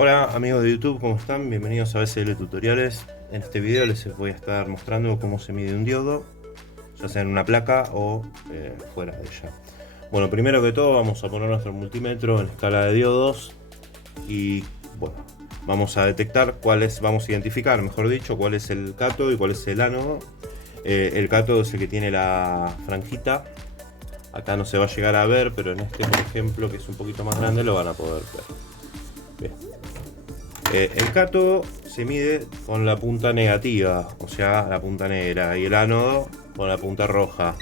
Hola amigos de YouTube, ¿cómo están? Bienvenidos a BSL Tutoriales. En este video les voy a estar mostrando cómo se mide un diodo, ya sea en una placa o fuera de ella. Bueno, primero que todo vamos a poner nuestro multímetro en escala de diodos y bueno, vamos a detectar vamos a identificar, mejor dicho, cuál es el cátodo y cuál es el ánodo. El cátodo es el que tiene la franjita. Acá no se va a llegar a ver, pero en este, por ejemplo, que es un poquito más grande, lo van a poder ver. Bien. El cátodo se mide con la punta negativa, o sea, la punta negra, y el ánodo con la punta roja.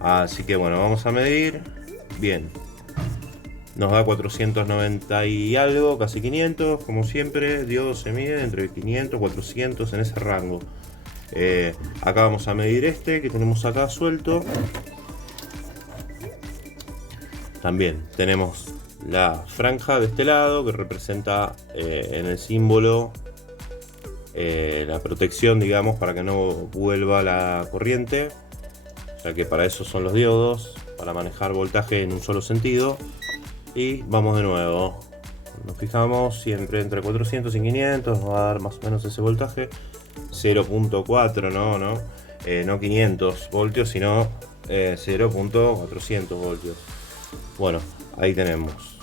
Así que bueno, vamos a medir. Bien, nos da 490 y algo, casi 500, como siempre. Diodo se mide entre 500 y 400 en ese rango. Acá vamos a medir este que tenemos acá suelto. También tenemos la franja de este lado que representa en el símbolo la protección, digamos, para que no vuelva la corriente, ya que para eso son los diodos, para manejar voltaje en un solo sentido. Y vamos de nuevo, nos fijamos siempre entre 400 y 500, nos va a dar más o menos ese voltaje. 0.4, no 500 voltios, sino 0.400 voltios. Bueno, ahí tenemos.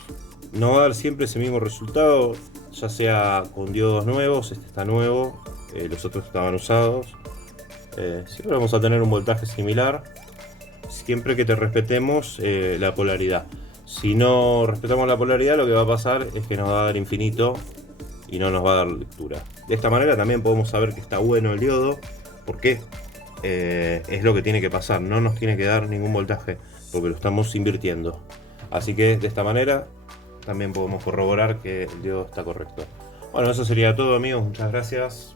No va a dar siempre ese mismo resultado, ya sea con diodos nuevos. Este está nuevo, los otros estaban usados. Siempre vamos a tener un voltaje similar, siempre que te respetemos la polaridad. Si no respetamos la polaridad, lo que va a pasar es que nos va a dar infinito y no nos va a dar lectura. De esta manera también podemos saber que está bueno el diodo, porque es lo que tiene que pasar, no nos tiene que dar ningún voltaje, porque lo estamos invirtiendo. Así que de esta manera también podemos corroborar que el diodo está correcto. Bueno, eso sería todo, amigos, muchas gracias.